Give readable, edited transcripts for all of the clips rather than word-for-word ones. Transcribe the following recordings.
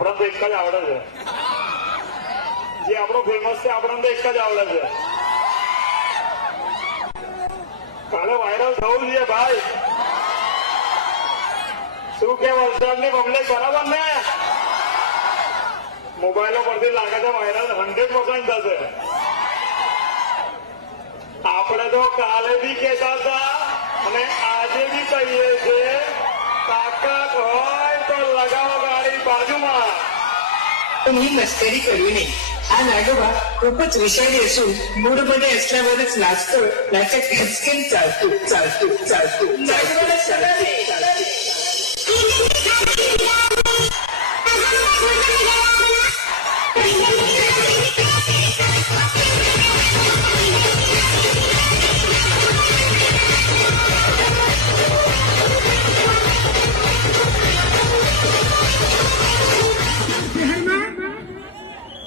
આપણે તો એક જ આવડે છે, જે આપણો ફેમસ છે આપણે તો એક જ આવડે છે. કાલે વાયરલ થવું જોઈએ ભાઈ. શું કે વલસાડની પબ્લિક બરાબર ને? મોબાઈલો પરથી લાગે છે વાયરલ 100% થશે. આપણે તો કાલે બી કહેતા હતા અને આજે બી કહીએ છીએ, તાકાત હોય તો લગાવો ગાડી બાજુમાં. मी मस्करी करू नये. हा नागोबा खूपच विषारी असून मूडमध्ये असल्यावरच नाचतो, नाचत खचकन चालतो चालतो चालतो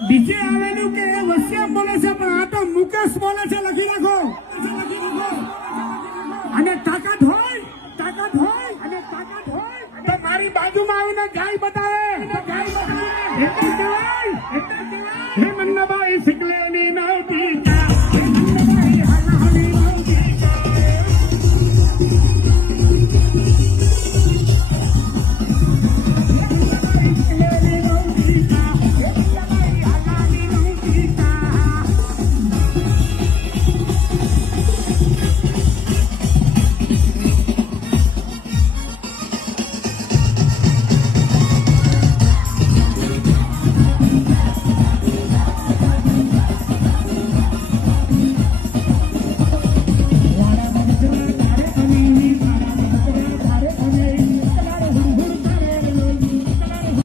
ડીજે આવેલું કે એ વસ્યા બોલે છે, પણ આ તો મુકેશ બોલે છે. લખી નાખો. અને તાકાત હોય અને તાકાત હોય તો મારી બાજુમાં આવીને ગાય બતાવે. એટલે કહેવાય